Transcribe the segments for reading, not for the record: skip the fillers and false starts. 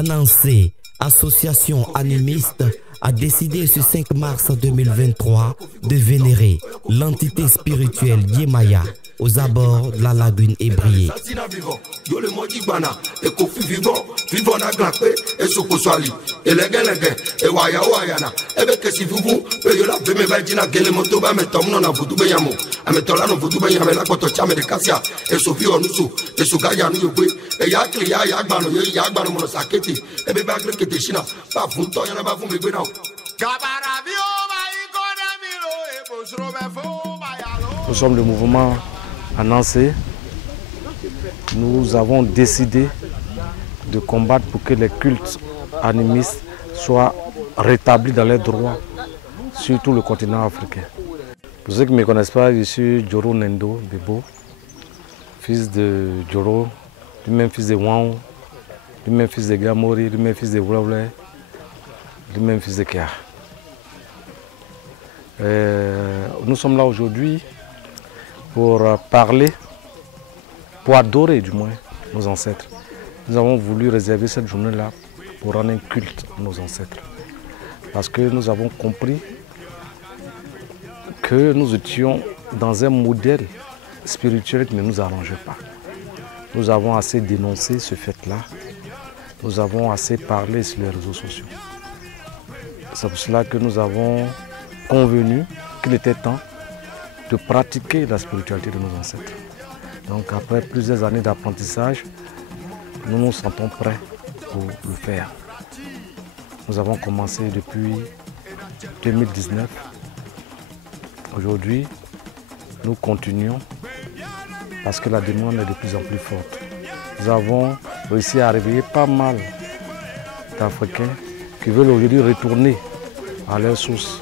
Anancé, association animiste, a décidé ce 5 mars 2023 de vénérer l'entité spirituelle Yemaya aux abords de la lagune Ébriée. Nous sommes le mouvement Anancé. Nous avons décidé de combattre pour que les cultes animistes soient rétablis dans leurs droits sur tout le continent africain. Pour ceux qui ne me connaissent pas, je suis Joro Nendo Bebo, fils de Joro, lui-même fils de Wang, lui-même fils de Gamori, lui-même fils de Wlawle, lui-même fils de Kia. Nous sommes là aujourd'hui pour parler, pour adorer du moins nos ancêtres. Nous avons voulu réserver cette journée-là pour rendre un culte à nos ancêtres. Parce que nous avons compris que nous étions dans un modèle spirituel qui ne nous arrangeait pas. Nous avons assez dénoncé ce fait-là. Nous avons assez parlé sur les réseaux sociaux. C'est pour cela que nous avons convenu qu'il était temps de pratiquer la spiritualité de nos ancêtres. Donc après plusieurs années d'apprentissage, nous nous sentons prêts pour le faire. Nous avons commencé depuis 2019. Aujourd'hui, nous continuons parce que la demande est de plus en plus forte. Nous avons réussi à réveiller pas mal d'Africains qui veulent aujourd'hui retourner à leurs sources,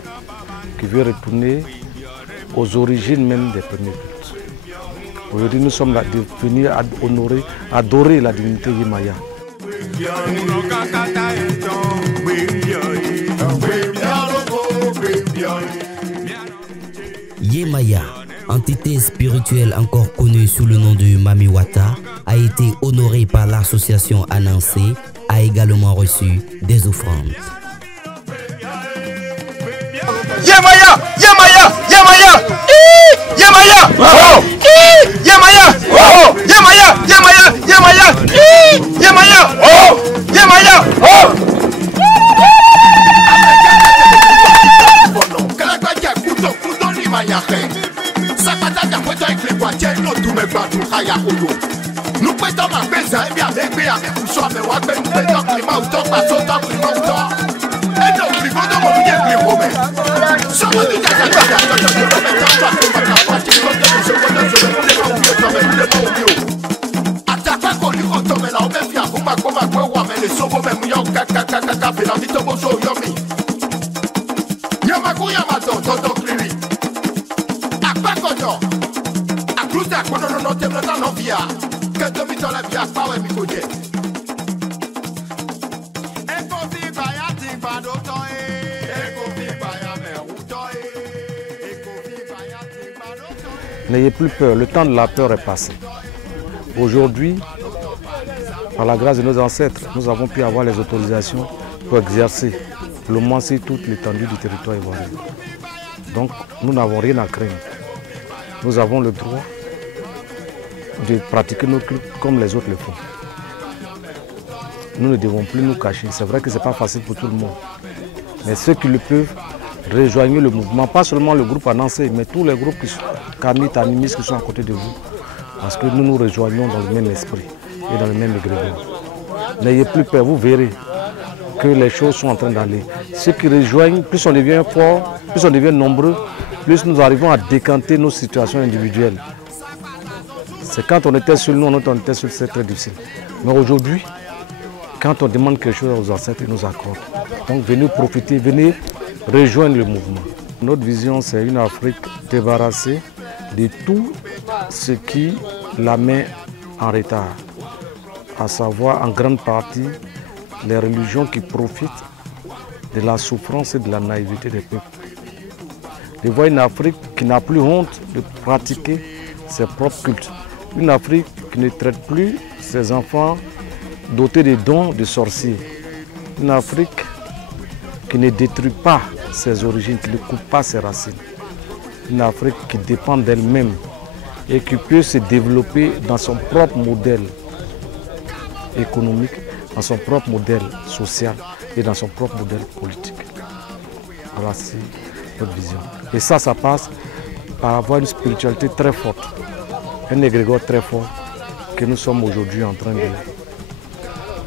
qui veulent retourner aux origines même des premiers cultes. Aujourd'hui, nous sommes là venus honorer, adorer la divinité Yemaya. Yemaya, entité spirituelle encore connue sous le nom de Mamiwata, a été honorée par l'association Anancé, a également reçu des offrandes. Yemaya! Yemaya! Yemaya! Yemaya! Oh! Yemaya! Oh! Yemaya! Yemaya! Yemaya! Yemaya! Oh! Yemaya! Oh! N'ayez plus peur, le temps de la peur est passé. Aujourd'hui, par la grâce de nos ancêtres, nous avons pu avoir les autorisations pour exercer le moins sur toute l'étendue du territoire ivoirien. Donc nous n'avons rien à craindre. Nous avons le droit de pratiquer nos cultes comme les autres le font. Nous ne devons plus nous cacher. C'est vrai que ce n'est pas facile pour tout le monde. Mais ceux qui le peuvent, rejoignez le mouvement, pas seulement le groupe Anancé, mais tous les groupes animistes qui sont à côté de vous. Parce que nous nous rejoignons dans le même esprit et dans le même égrégore. N'ayez plus peur, vous verrez que les choses sont en train d'aller. Ceux qui rejoignent, plus on devient fort, plus on devient nombreux, plus nous arrivons à décanter nos situations individuelles. C'est quand on était seul, nous on était seul, c'est très difficile. Mais aujourd'hui, quand on demande quelque chose aux ancêtres, ils nous accordent. Donc venez profiter, venez rejoindre le mouvement. Notre vision, c'est une Afrique débarrassée de tout ce qui la met en retard. À savoir en grande partie les religions qui profitent de la souffrance et de la naïveté des peuples. De voir une Afrique qui n'a plus honte de pratiquer ses propres cultes. Une Afrique qui ne traite plus ses enfants dotée de dons de sorciers. Une Afrique qui ne détruit pas ses origines, qui ne coupe pas ses racines. Une Afrique qui dépend d'elle-même et qui peut se développer dans son propre modèle économique, dans son propre modèle social et dans son propre modèle politique. Voilà, c'est notre vision. Et ça passe par avoir une spiritualité très forte, un égrégore très fort que nous sommes aujourd'hui en train de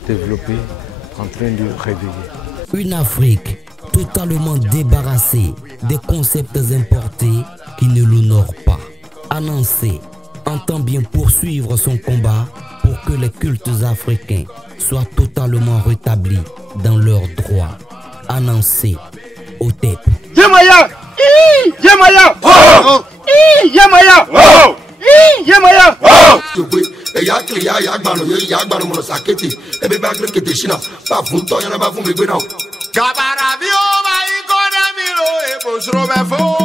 développer, en train de réveiller. Une Afrique totalement débarrassée des concepts importés qui ne l'honorent pas. Annoncé entend bien poursuivre son combat pour que les cultes africains soient totalement rétablis dans leurs droits. Annoncé OTEP. Yemaya! Yemaya! Oh! Yemaya! Oh! Yemaya! Oh! Kabara bi o ma ikone mi lo e bo sro be fo.